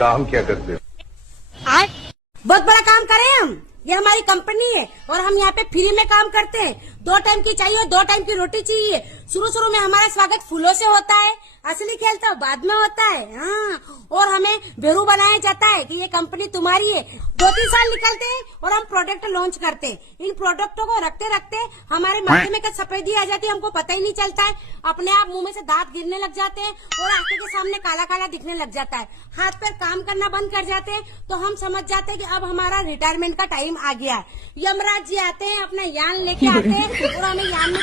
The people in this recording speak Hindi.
काम क्या करते हो? बहुत बड़ा काम करें हम। ये हमारी कंपनी है और हम यहाँ पे फ्री में काम करते हैं। 2 टाइम की चाहिए, 2 टाइम की रोटी चाहिए। शुरू में हमारा स्वागत फूलों से होता है, असली खेल तो बाद में होता है। हाँ, और हमें बेरू बनाया जाता है कि ये कंपनी तुम्हारी है। 2-3 साल निकलते हैं और हम प्रोडक्ट लॉन्च करते हैं। इन प्रोडक्टों को रखते रखते हमारे माथे में सफेदी आ जाती है, हमको पता ही नहीं चलता है। अपने आप मुंह में से दांत गिरने लग जाते हैं और आंखों के सामने काला काला दिखने लग जाता है। हाथ पैर काम करना बंद कर जाते हैं, तो हम समझ जाते हैं कि अब हमारा रिटायरमेंट का टाइम आ गया है। यमराज जी आते हैं, अपना यान लेके आते हैं और हमें यान में